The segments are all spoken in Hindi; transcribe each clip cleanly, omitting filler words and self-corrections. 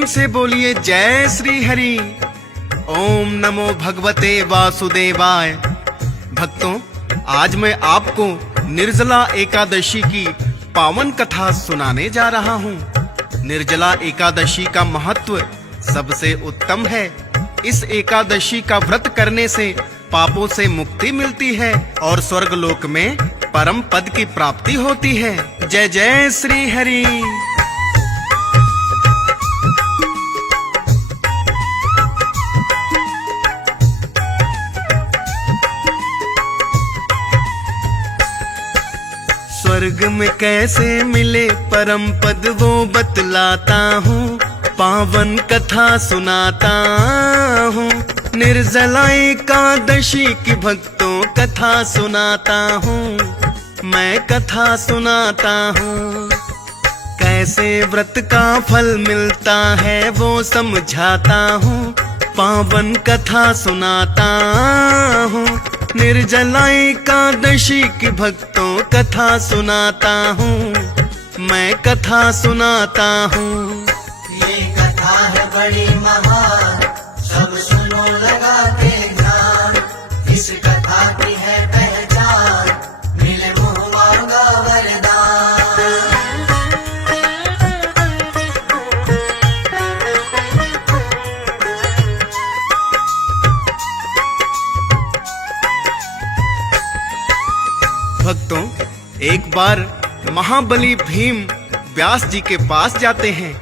प्रेम से बोलिए जय श्री हरि। ओम नमो भगवते वासुदेवाय। भक्तों, आज मैं आपको निर्जला एकादशी की पावन कथा सुनाने जा रहा हूँ। निर्जला एकादशी का महत्व सबसे उत्तम है। इस एकादशी का व्रत करने से पापों से मुक्ति मिलती है और स्वर्गलोक में परम पद की प्राप्ति होती है। जय जय श्री हरि। स्वर्ग में कैसे मिले परम पद वो बतलाता हूँ, पावन कथा सुनाता हूँ। निर्जला एकादशी की भक्तों कथा सुनाता हूँ, मैं कथा सुनाता हूँ। कैसे व्रत का फल मिलता है वो समझाता हूँ, पावन कथा सुनाता हूँ। निर्जला एकादशी की भक्तों कथा सुनाता हूँ, मैं कथा सुनाता हूँ। ये कथा है बड़ी महान, सब सुनो लगा के ध्यान। इस कथा की है पहचान, मिले मुँह मांगा वरदान। भक्तों, एक बार महाबली भीम व्यास जी के पास जाते हैं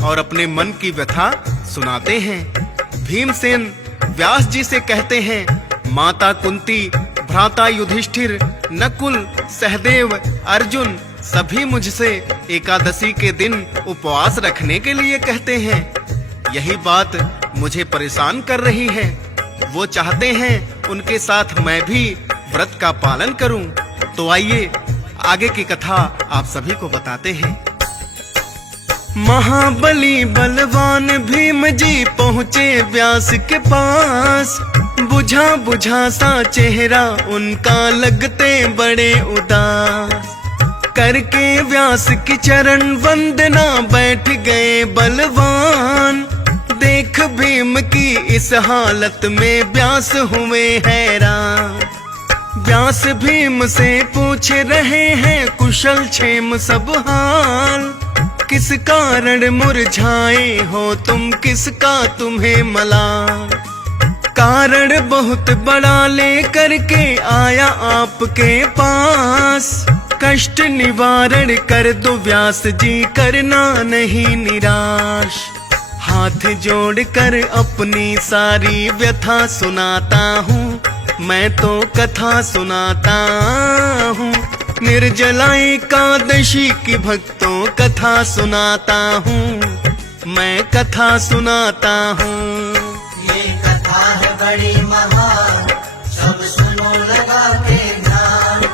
और अपने मन की व्यथा सुनाते हैं। भीमसेन व्यास जी से कहते हैं, माता कुंती, भ्राता युधिष्ठिर, नकुल, सहदेव, अर्जुन सभी मुझसे एकादशी के दिन उपवास रखने के लिए कहते हैं। यही बात मुझे परेशान कर रही है। वो चाहते हैं उनके साथ मैं भी व्रत का पालन करूं। तो आइए आगे की कथा आप सभी को बताते हैं। महाबली बलवान भीम जी पहुँचे व्यास के पास। बुझा बुझा सा चेहरा उनका लगते बड़े उदास। करके व्यास की चरण वंदना बैठ गए बलवान। देख भीम की इस हालत में व्यास हुए हैरान। व्यास भीम से पूछ रहे हैं कुशल क्षेम सब हाल। किस कारण मुरझाए हो तुम, किसका तुम्हें मलाल। कारण बहुत बड़ा लेकर के आया आपके पास। कष्ट निवारण कर दो व्यास जी, करना नहीं निराश। हाथ जोड़कर अपनी सारी व्यथा सुनाता हूँ, मैं तो कथा सुनाता हूँ। निर्जला एकादशी की भक्तों कथा सुनाता हूँ, मैं कथा सुनाता हूँ। ये कथा है बड़ी महान, सब सुनो लगा के ध्यान।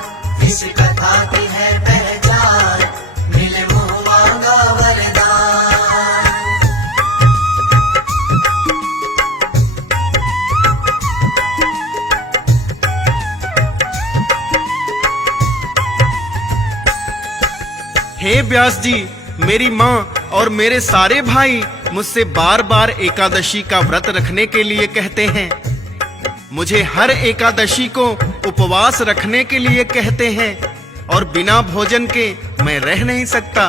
इस कथा की है पहचान, मिले मुँह मांगा वरदान। हे व्यास जी, मेरी माँ और मेरे सारे भाई मुझसे बार बार एकादशी का व्रत रखने के लिए कहते हैं। मुझे हर एकादशी को उपवास रखने के लिए कहते हैं और बिना भोजन के मैं रह नहीं सकता।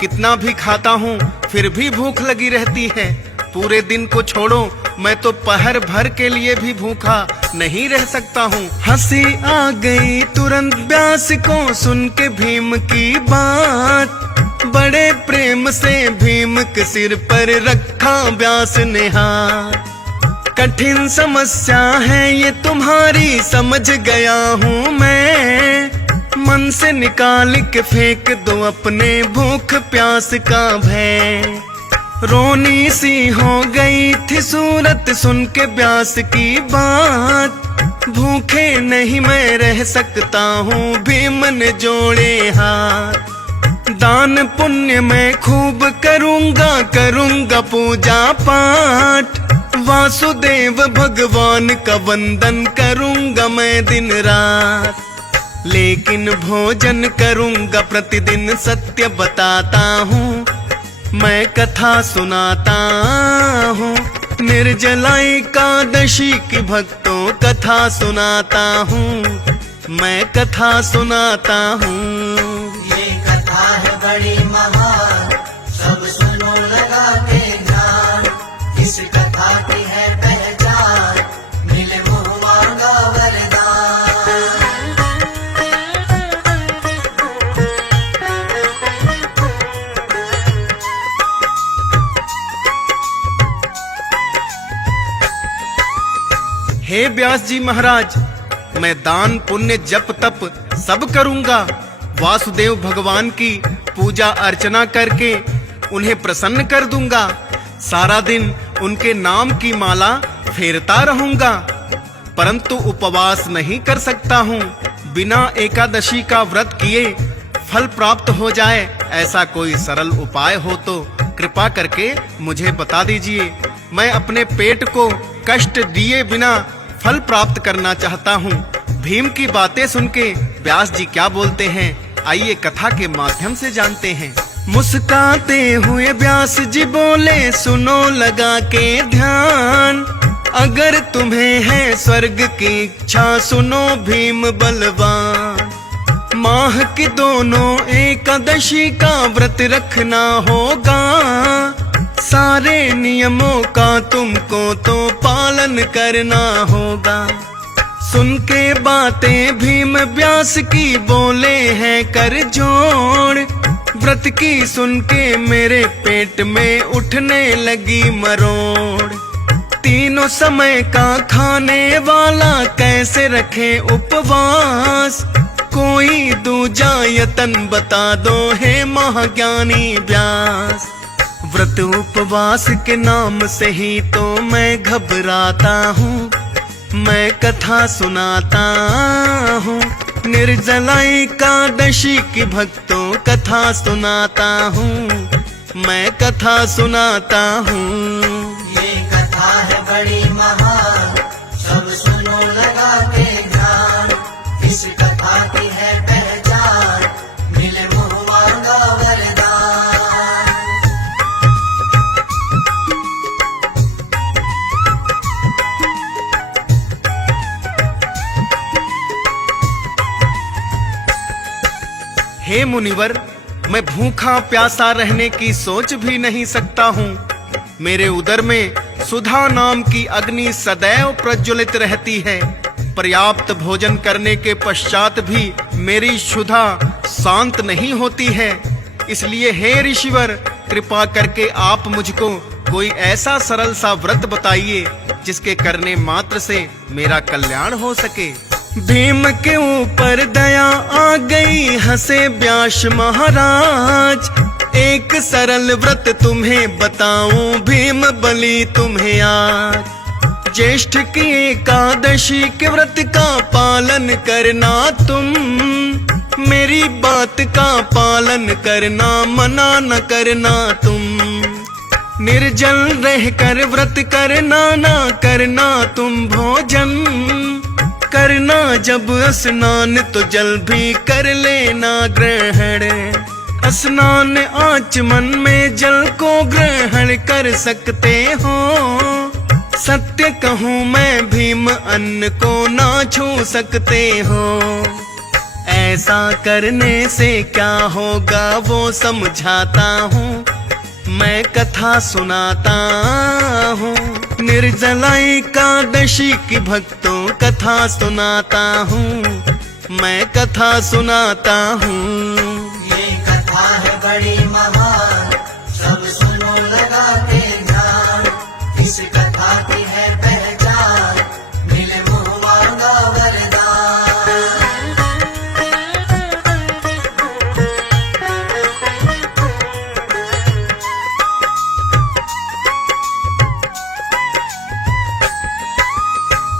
कितना भी खाता हूँ फिर भी भूख लगी रहती है। पूरे दिन को छोड़ो, मैं तो पहर भर के लिए भी भूखा नहीं रह सकता हूँ। हंसी आ गई तुरंत व्यास को सुन के भीम की बात। बड़े प्रेम से भीम के सिर पर रखा व्यास ने हाथ। कठिन समस्या है ये तुम्हारी, समझ गया हूँ मैं। मन से निकाल के फेंक दो अपने भूख प्यास का भय। रोनी सी हो गई थी सूरत सुन के व्यास की बात। भूखे नहीं मैं रह सकता हूँ, भीम ने जोड़े हाथ। दान पुण्य मैं खूब करूँगा, करूँगा पूजा पाठ। वासुदेव भगवान का वंदन करूँगा मैं दिन रात। लेकिन भोजन करूँगा प्रतिदिन, सत्य बताता हूँ। मैं कथा सुनाता हूँ, निर्जला एकादशी की भक्तों कथा सुनाता हूँ, मैं कथा सुनाता हूँ। ये कथा है बड़ी महान, सब सुनो लगा के ध्यान। इस कथा की है पहचान, मिले मुँह मांगा वरदान। हे व्यास जी महाराज, मैं दान पुण्य जप तप सब करूंगा। वासुदेव भगवान की पूजा अर्चना करके उन्हें प्रसन्न कर दूंगा। सारा दिन उनके नाम की माला फेरता रहूंगा, परंतु उपवास नहीं कर सकता हूँ। बिना एकादशी का व्रत किए फल प्राप्त हो जाए, ऐसा कोई सरल उपाय हो तो कृपा करके मुझे बता दीजिए। मैं अपने पेट को कष्ट दिए बिना फल प्राप्त करना चाहता हूँ। भीम की बातें सुन के व्यास जी क्या बोलते हैं, आइए कथा के माध्यम से जानते हैं। मुस्काते हुए व्यास जी बोले, सुनो लगा के ध्यान। अगर तुम्हें है स्वर्ग की इच्छा, सुनो भीम बलवान। माह की दोनों एकादशी का व्रत रखना होगा। सारे नियमों का तुमको तो पालन करना होगा। सुन के बातें भीम व्यास की बोले हैं कर जोड़। व्रत की सुन के मेरे पेट में उठने लगी मरोड़। तीनों समय का खाने वाला कैसे रखे उपवास, कोई दूजा यतन बता दो हे महाज्ञानी व्यास। व्रत उपवास के नाम से ही तो मैं घबराता हूँ, मैं कथा सुनाता हूँ। निर्जला एकादशी की भक्तों कथा सुनाता हूँ, मैं कथा सुनाता हूँ। ये कथा है बड़ी महान, सब सुनो लगा के ध्यान। इस कथा की है पहचान, मिले मुँह मांगा वरदान। हे मुनिवर, मैं भूखा प्यासा रहने की सोच भी नहीं सकता हूँ। मेरे उदर में सुधा नाम की अग्नि सदैव प्रज्वलित रहती है। पर्याप्त भोजन करने के पश्चात भी मेरी क्षुधा शांत नहीं होती है। इसलिए हे ऋषिवर, कृपा करके आप मुझको कोई ऐसा सरल सा व्रत बताइए जिसके करने मात्र से मेरा कल्याण हो सके। भीम के ऊपर दया आ गई, हंसे व्यास महाराज। एक सरल व्रत तुम्हें बताऊं भीम बलि तुम्हें आज। ज्येष्ठ की एकादशी के व्रत का पालन करना तुम, मेरी बात का पालन करना, मना न करना तुम। निर्जल रहकर व्रत करना, ना करना तुम भोजन। करना जब स्नान तो जल भी कर लेना ग्रहण। स्नान आचमन में जल को ग्रहण कर सकते हो। सत्य कहूँ मैं भीम, अन्न को ना छू सकते हो। ऐसा करने से क्या होगा वो समझाता हूँ, मैं कथा सुनाता हूँ। निर्जला एकादशी की भक्तों कथा सुनाता हूँ, मैं कथा सुनाता हूँ। ये कथा है बड़ी महान, सब सुनो लगा के ध्यान। इस कथा की है पहचान, मिले मुँह मांगा वरदान।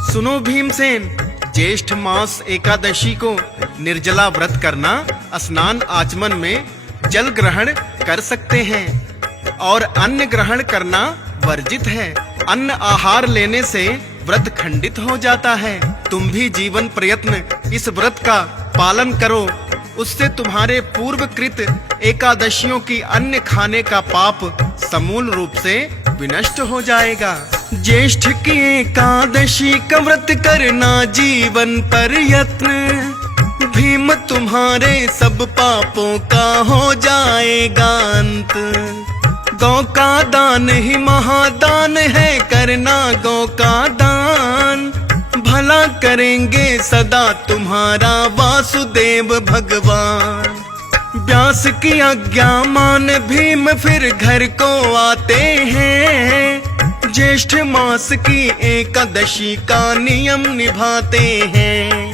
सुनो भीमसेन, ज्येष्ठ मास एकादशी को निर्जला व्रत करना, स्नान आचमन में जल ग्रहण कर सकते हैं और अन्न ग्रहण करना वर्जित है। अन्न आहार लेने से व्रत खंडित हो जाता है। तुम भी जीवन प्रयत्न इस व्रत का पालन करो। उससे तुम्हारे पूर्वकृत एकादशियों की अन्य खाने का पाप समूल रूप से विनष्ट हो जाएगा। ज्येष्ठ की एकादशी का व्रत करना जीवन पर यत्न, भीम तुम्हारे सब पापों का हो जाएगा अंत। गौ का दान ही महादान है, करना गौ का दान, भला करेंगे सदा तुम्हारा वासुदेव भगवान। व्यास की आज्ञा मान भीम फिर घर को आते हैं, ज्येष्ठ मास की एकादशी का नियम निभाते हैं।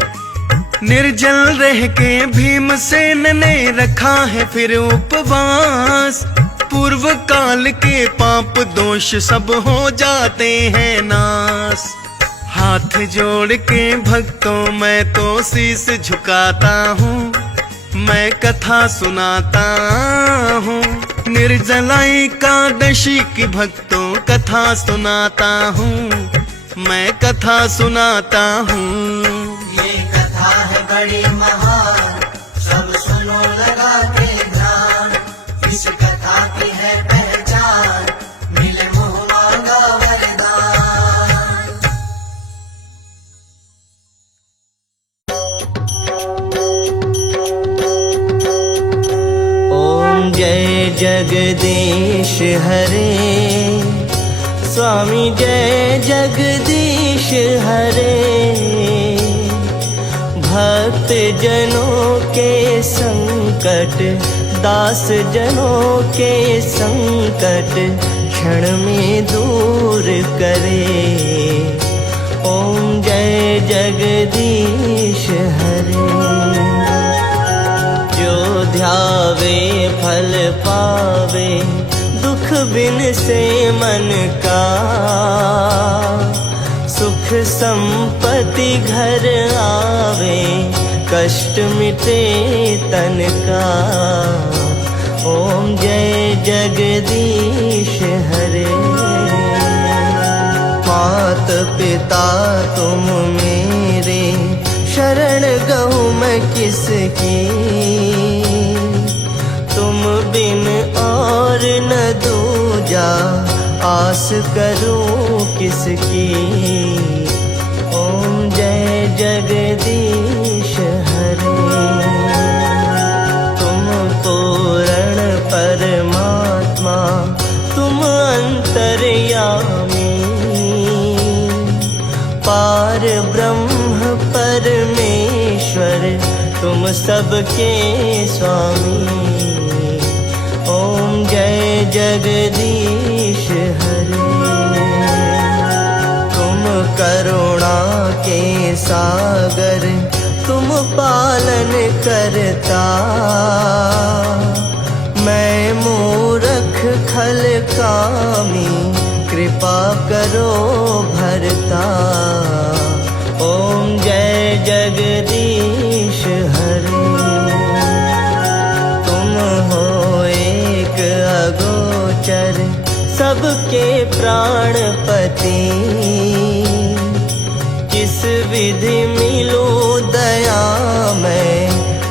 निर्जल रह के भीमसेन ने रखा है फिर उपवास, पूर्व काल के पाप दोष सब हो जाते हैं नाश। हाथ जोड़ के भक्तों मैं तो शीश झुकाता हूँ, मैं कथा सुनाता हूँ। निर्जला एकादशी की भक्तों कथा सुनाता हूँ, मैं कथा सुनाता हूँ। ये कथा है बड़ी महान, सब सुनो लगा के ध्यान। इस कथा की है पहचान, मिले मुँह मांगा वरदान। ओम जय जगदीश हरे, स्वामी जय जगदीश हरे। भक्त जनों के संकट, दास जनों के संकट क्षण में दूर करे। ओम जय जगदीश हरे। जो ध्यावे फल पावे, दुख बिन से मन का। सुख संपत्ति घर आवे, कष्ट मिटे तन का। ओम जय जगदीश हरे। मात पिता तुम मेरे, शरण गहूँ मैं किसकी। तुम बिन और न दूजा, आस करूं किसकी। ओम जय जगदीश हरे। तुम पूर्ण परमात्मा, तुम अंतर्यामी। पार ब्रह्म परमेश्वर, तुम सबके स्वामी। ओम जय जगदीश हरे। तुम करुणा के सागर, तुम पालन करता। मैं मूर्ख खल कामी, कृपा करो भरता। ओम जय जगदीश हरे। अगोचर सबके प्राणपति, किस विधि मिलूं दया मैं,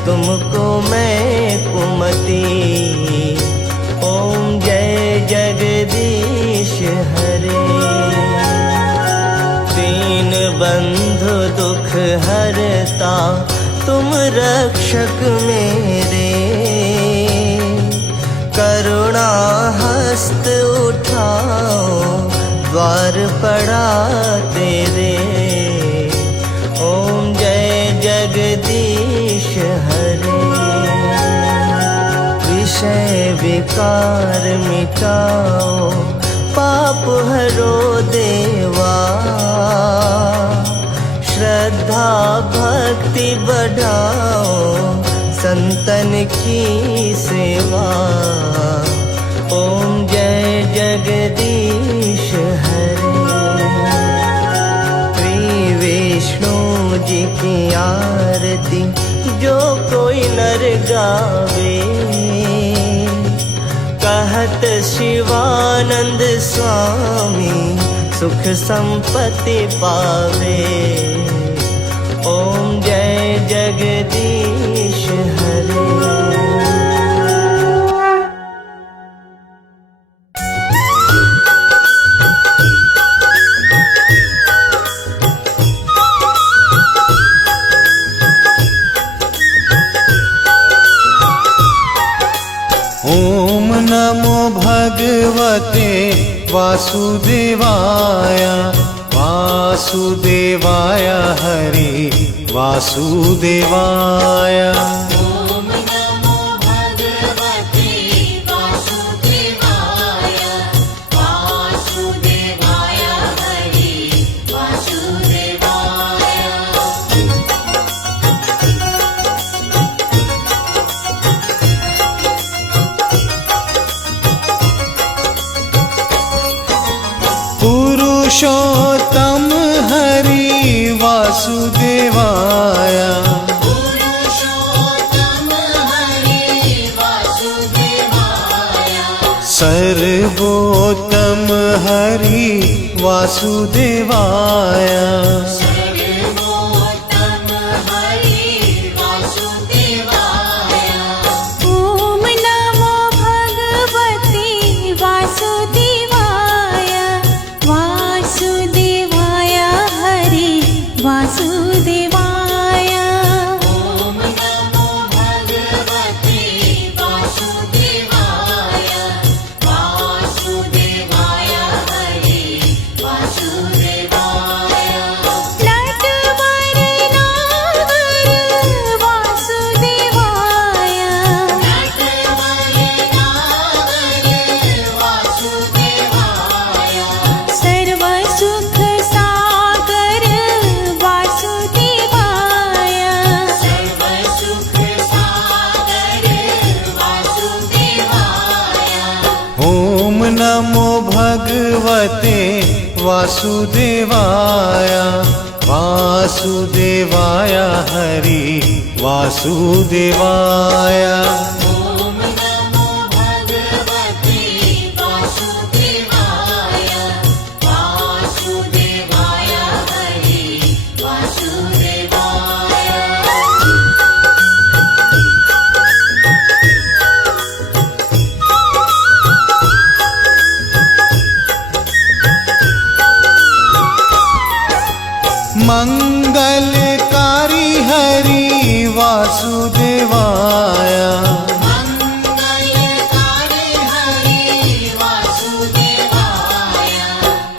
तुमको मैं कुमति। ओम जय जगदीश हरे। दीन बंधु दुख हरता, तुम रक्षक मेरे। करुणा हस्त उठाओ, द्वार पड़ा तेरे। ओम जय जगदीश हरे। विषय विकार मिटाओ, पाप हरो देवा। श्रद्धा भक्ति बढ़ाओ, संतन की सेवा। ओम जय जगदीश हरे। श्री विष्णु जी की आरती, जो कोई नर गावे। कहत शिवानंद स्वामी, सुख संपत्ति पावे। ओम जय जगदीश हरे। भगवते वासुदेवाय वासुदेवाय हरि वासुदेवाय। ओम नमो भगवते वासुदेवाय वासुदेवाय हरि वासुदेवाय। पुरुषोत्तम हरि वासुदेवाय पुरुषोत्तम हरि वासुदेवाय। सर्वोत्तम हरि वासुदेवाय। सर्वोत्तम हरि वासुदेवाय। ओम नमो भगवते वासुदेवाय वासुदेवाय हरि वासुदेवाय। ओम नमो भगवते वासुदेवाय वासुदेवाय हरि वासुदेवाय। नटवर नागर वासुदेवाय नटवर नागर वासुदेवाय। सर्व सुख सागर वासुदेवाय। सर्व सुख सागर वासुदेवाय। ओम नमो भगवते वासुदेवाय वासुदेवाय हरि वासुदेवाय। ओम नमो भगवते वासुदेवाय वासुदेवाय हरि वासुदेवाय। मंगलकारी हरि वासुदेवाय मंगलकारी हरि वासुदेवाय।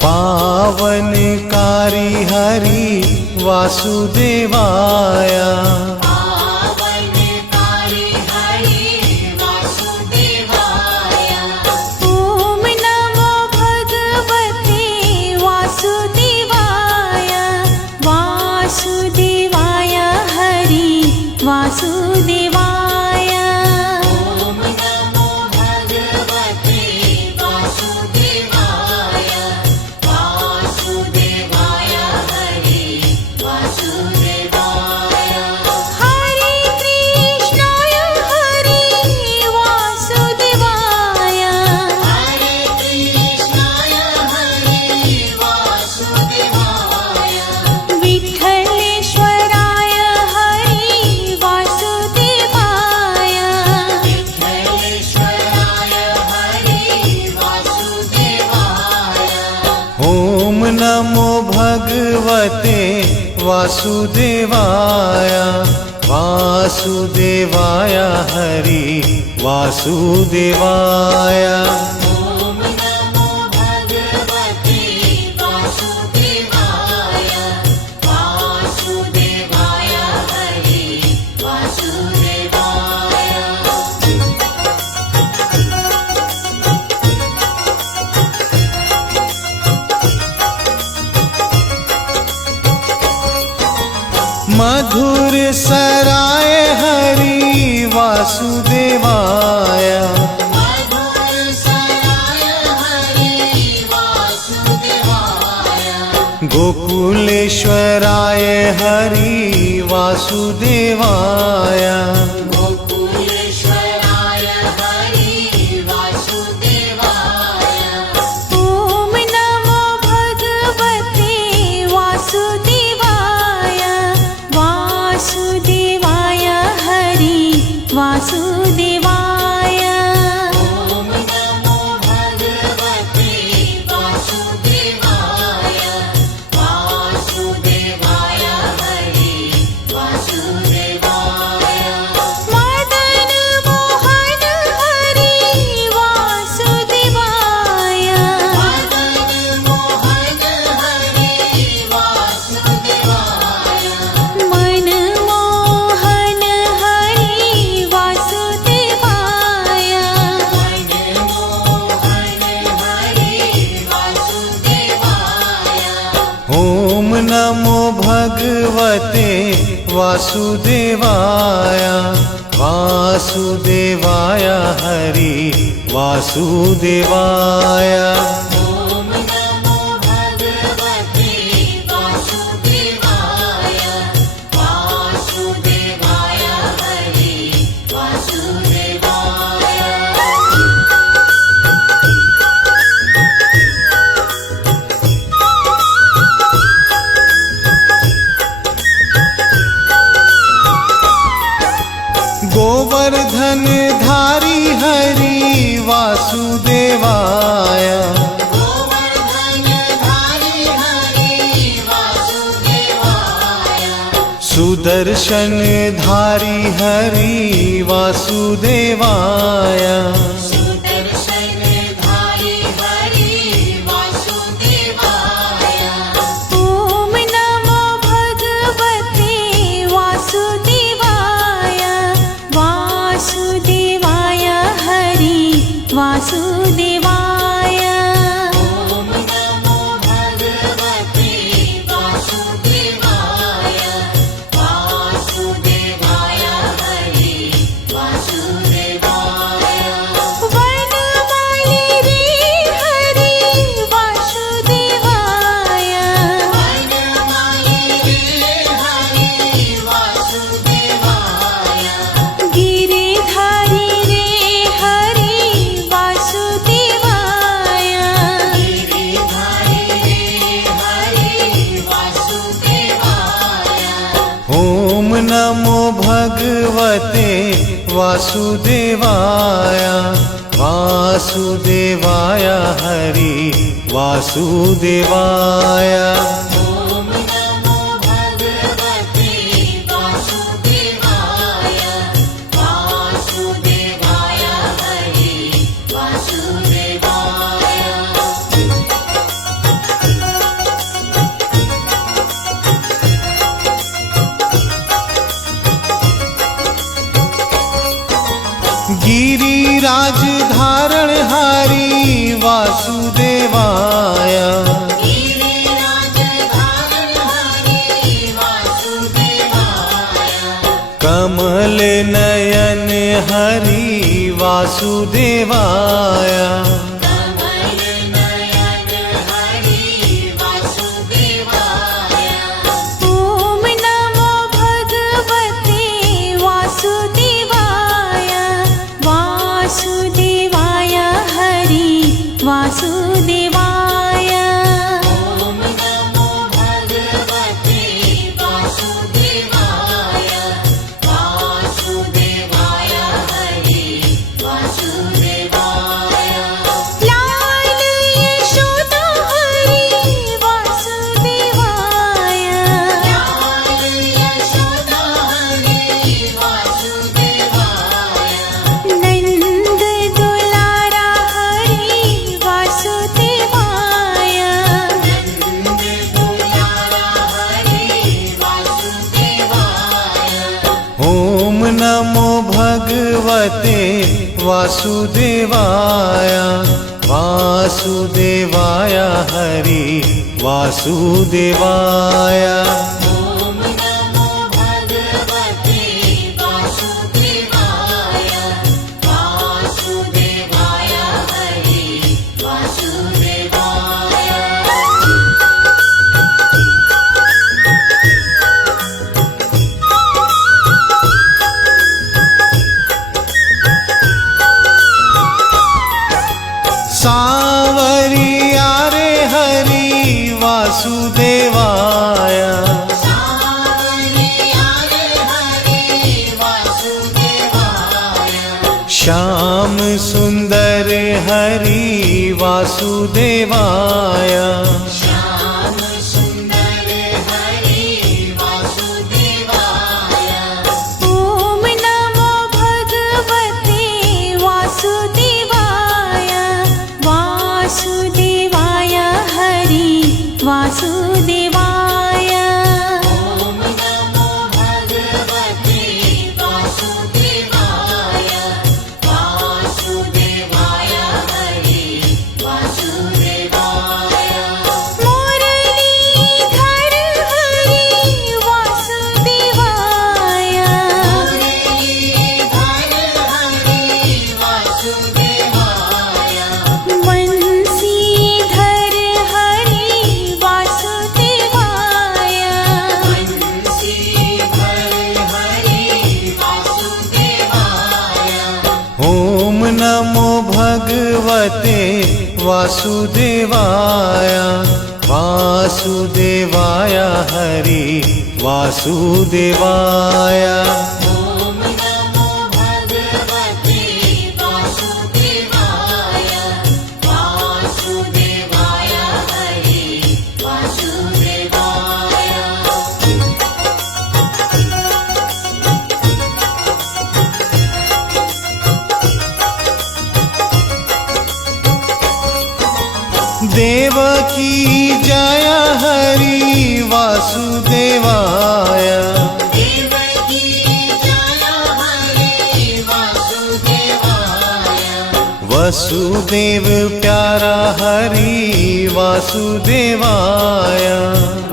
पावनकारी हरि वासुदेवाय। पावनकारी हरि वासुदेवाय। ओम नमो भगवते वासुदेवाय वासुदेवाय हरि वासुदेवाय। ओम नमो भगवते वासुदेवाय वासुदेवाय हरि वासुदेवाय। हरे कृष्णाय हरि वासुदेवाय हरे कृष्णाय हरि वासुदेवाय। विठ्ठलेश्वराय हरि वासुदेवाय। विठ्ठलेश्वराय हरि वासुदेवाय। ओम नमो भगवते वासुदेवाय वासुदेवाय हरि वासुदेवाय। ओम नमो भगवते वासुदेवाय वासुदेवाय हरि वासुदेवाय। मधुर सराय हरि वासुदेवाय मधुर सराय हरि वासुदेवाय। गोकुलेश्वराय हरि वासुदेवाय। गोकुलेश्वराय हरि वासुदेवाय। ओम नमो भगवते वासुदेवाय वासुदेवाय हरि वासुदेवाय। ओम नमो भगवते वासुदेवाय वासुदेवाय हरि वासुदेवाय। भगवते वासुदेवाय वासुदेवाय हरि वासुदेवाय। ओम नमो भगवते वासुदेवाय वासुदेवाय हरि वासुदेवाय। गोवर्धन धारी हरि वासुदेवाय गोवर्धन धारी हरि वासुदेवाय। सुदर्शन धारी हरि वासुदेवाय सुदर्शन धारी हरि वासुदेवाय। ओम नमो भगवते वासुदेवाय वासुदेवाय हरि वासुदेवाय। ओम नमो भगवते वासुदेवाय वासुदेवाय हरि वासुदेवाय। वनमाली रे हरि वासुदेवाय वनमाली रे हरि वासुदेवाय। गिरिधारी रे हरि वासुदेवाय गिरिधारी रे हरि वासुदेवाय। ओम नमो भगवते वासुदेवाय वासुदेवाय हरि वासुदेवाय। ओम नमो भगवते वासुदेवाय वासुदेवाय हरि वासुदेवाय। गिरिराज धारण हरि वासुदेवाय गिरिराज धारण हरि वासुदेवाय। कमल नयन हरि वासुदेवाय कमल नयन हरि वासुदेवाय। ओम नमो भगवते वासुदेवाय वासुदेवाय हरि वासुदेवाय। ओम नमो भगवते वासुदेवाय वासुदेवाय हरि वासुदेवाय। लाल यशोदा हरि वासुदेवाय लाल यशोदा हरि वासुदेवाय। नंद दुलारा हरि वासुदेवाय नंद दुलारा हरि वासुदेवाय। ओम नमो भगवते वासुदेवाय वासुदेवाय हरि वासुदेवाय। ओम नमो भगवते वासुदेवाय वासुदेवाय हरि वासुदेवाय। सावरिया रे हरि वासुदेवाय सावरिया रे हरि वासुदेवाय। श्याम सुंदर हरि वासुदेवाय श्याम सुंदर हरि वासुदेवाय। ओम नमो भगवते वासुदेवाय वासुदेवाय हरि वासुदेवाय। ओम नमो भगवते वासुदेवाय वासुदेवाय हरि वासुदेवाय। भगवते वासुदेवाय वासुदेवाय हरि वासुदेवाय। ॐ नमो भगवते वासुदेवाय वासुदेवाय हरि वासुदेवाय। देवकी जय हरि वासुदेवाय देवकी जय हरि वासुदेवाय। वसुदेव प्यारा हरि वासुदेवाय।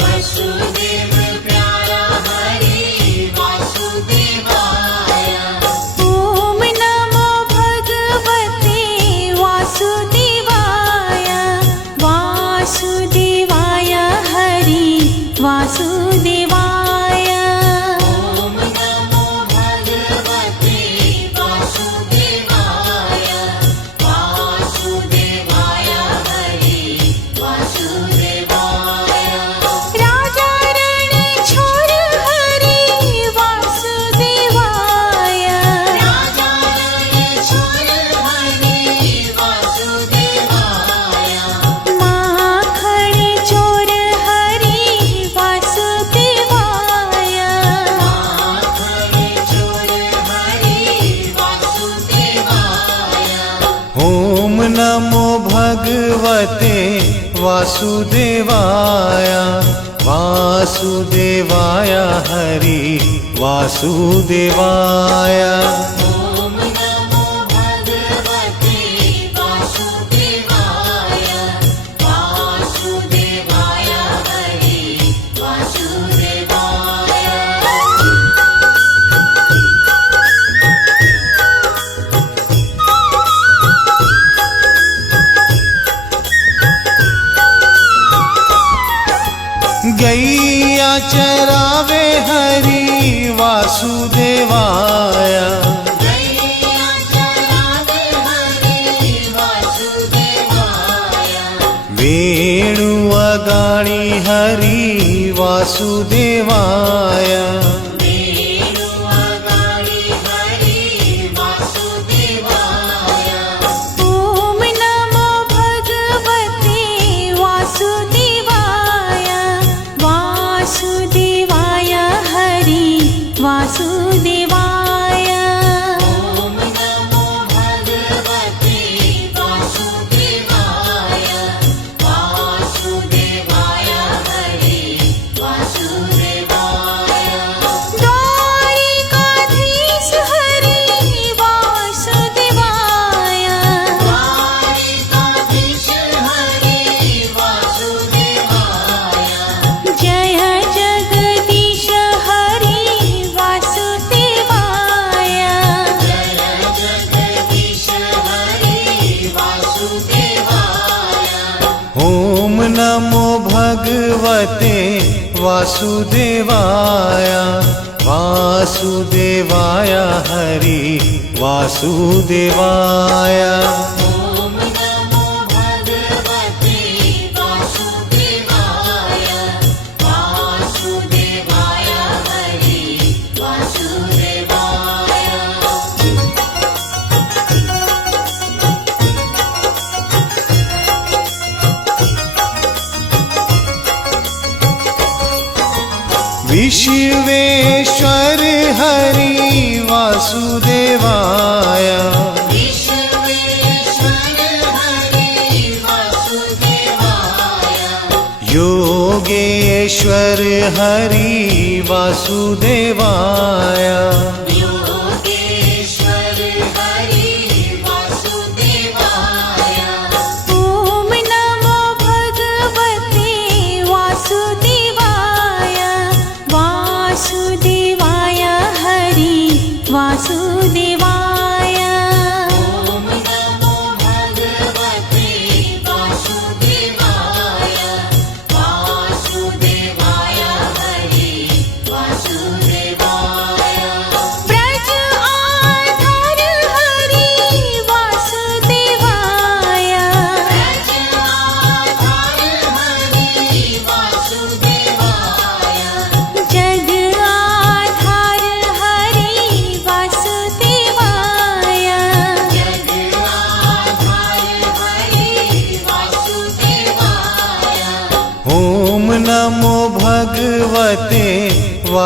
वसुदेव प्यारा हरि वासुदेवाय। ॐ नमो भगवते वासुदेवाय वासुदेवाय हरि वासुदेवाय। ॐ नमो भगवते वासुदेवाय वासुदेवाय हरि वासुदेवाय। राजा रण छोर हरि वासुदेवाय राजा रणछोड़ हरि वासुदेवाय। माखन चोर हरि वासुदेवाय माखन चोर हरि वासुदेवाय। ॐ नमो भगवते वासुदेवाय वासुदेवाय हरि वासुदेवाय। ॐ नमो भगवते वासुदेवाय वासुदेवाय हरि वासुदेवाय। गैया चरावे हरि वासुदेवाय गैया चरावे हरि वासुदेवाय। वेणु अगाणी हरि वासुदेवाय। वेणु अगाणी हरि वासुदेवाय। ॐ नमो भगवते वासुदेवाय वासुदेवाय हरि वासुदेवाय। ॐ नमो भगवते वासुदेवाय वासुदेवाय हरि वासुदेवाय। द्वारिकाधीश हरि वासुदेवाय द्वारिकाधीश हरि वासुदेवाय। जय जगदीश हरि वासुदेवाय जय जगदीश हरि वासुदेवाय। ॐ नमो भगवते वासुदेवाय वासुदेवाय हरि वासुदेवाय। ॐ नमो भगवते वासुदेवाय वासुदेवाय हरि वासुदेवाय। विश्वेश्वर हरि वासुदेवाय विश्वेश्वर हरि वासुदेवाय। योगेश्वर हरि वासुदेवाय। योगेश्वर हरि वासुदेवाय। ॐ नमो भगवते वासुदेवाय वासुदेवाय हरि वासुदेवाय। ॐ नमो भगवते वासुदेवाय वासुदेवाय हरि वासुदेवाय। ब्रज आधार हरि वासुदेवाय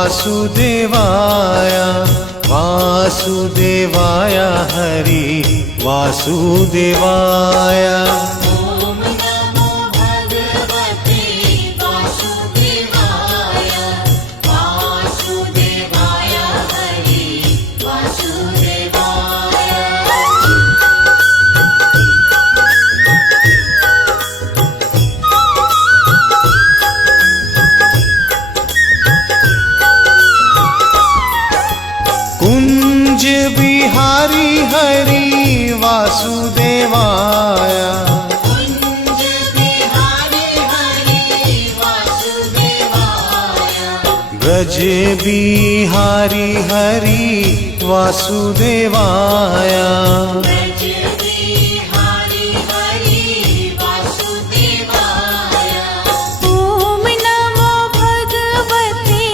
वासुदेवाय वासुदेवाय हरि वासुदेवाय ॐ नमो भगवते वासुदेवाय वासुदेवाय हरि वासुदेवाय कुंज बिहारी हरि वासुदेवाय कुञ्ज बिहारी हरि वासुदेवाय ब्रज बिहारी हरि वासुदेवाय ब्रज बिहारी हरि वासुदेवाय ॐ नमो भगवते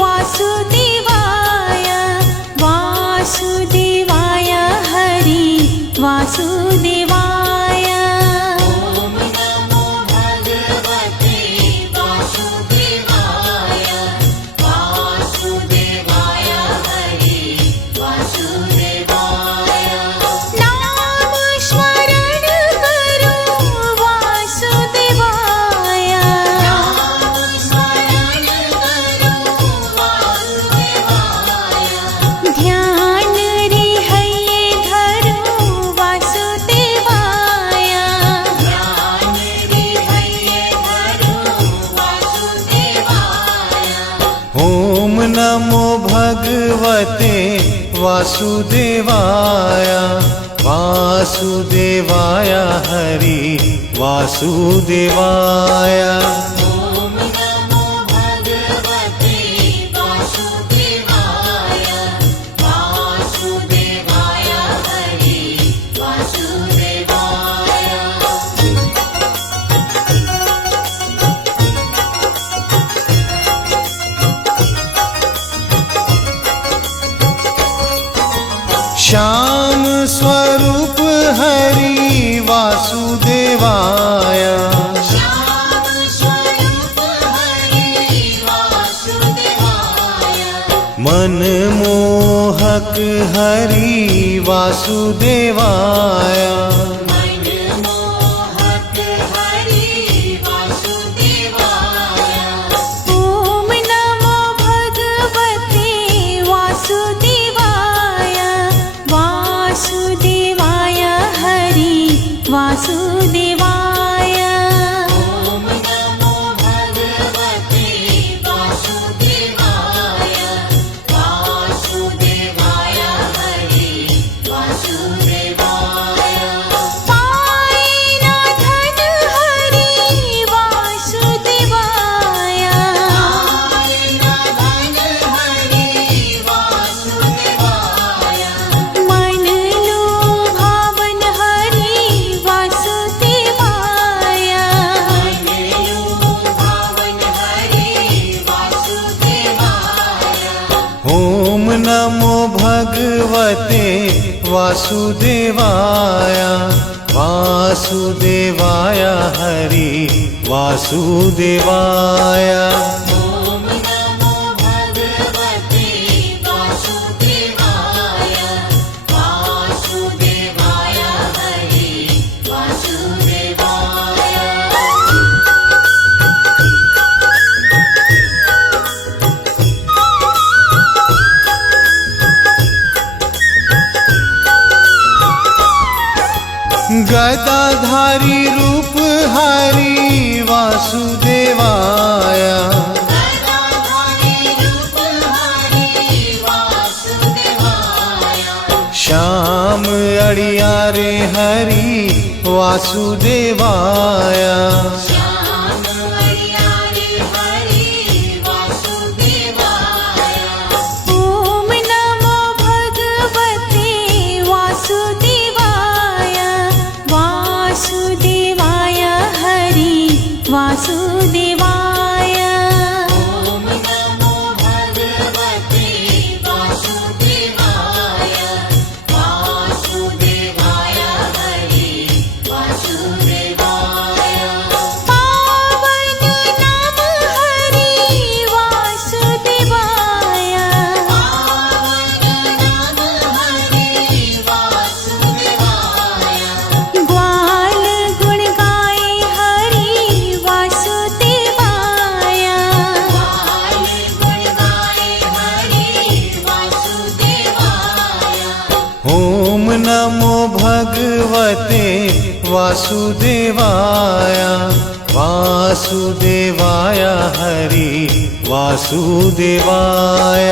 वासुदेवाय वासुदेवाय हरि वासुदेवाय ॐ नमो भगवते वासुदेवाय वासुदेवाय हरि वासुदेवाय नाम स्मरण करो वासुदेवाय नाम स्मरण करो वासुदेवाय ध्यान रे हये धरो वासुदेवाय ध्यान रे हये धरो वासुदेवाय ओम नमो भगवते वासुदेवाय वासुदेवाय हरि वासुदेवाय ॐ नमो भगवते वासुदेवाय वासुदेवाय हरि वासुदेवाय श्याम स्वरूप हरि वासुदेवाय श्याम स्वरूप हरि वासुदेवाय मनमोहक हरि वासुदेवाय मनमोहक हरि वासुदेवाय ॐ नमो भगवते वासुदेवाय वासुदेवाय हरि वासुदेवाय ॐ नमो भगवते वासुदेवाय वासुदेवाय हरि वासुदेवाय पायना धन हरि वासुदेवाय आयना धन हरि वासुदेवाय मन लोभावन हरि वासुदेवाय मनयो भावन हरि वासुदेवाय ओम नमो भगवते वासुदेवाय वासुदेवाय हरि वासुदेवाय ॐ नमो भगवते वासुदेवाय वासुदेवाय हरि वासुदेवाय गदाधारी रूप हरि वासुदेवाय गदाधारी रूप हरि वासुदेवाय श्याम अड़ियारे हरि वासुदेवाय श्याम हरियारे हरि वासुदेवाय ॐ नमो भगवते वासुदेवाय वासुदेवाय हरि वासुदेवाय ॐ नमो भगवते वासुदेवाय वासुदेवाय हरि वासुदेवाय पा वासुदेवाय वासुदेवाय हरि वासुदेवाय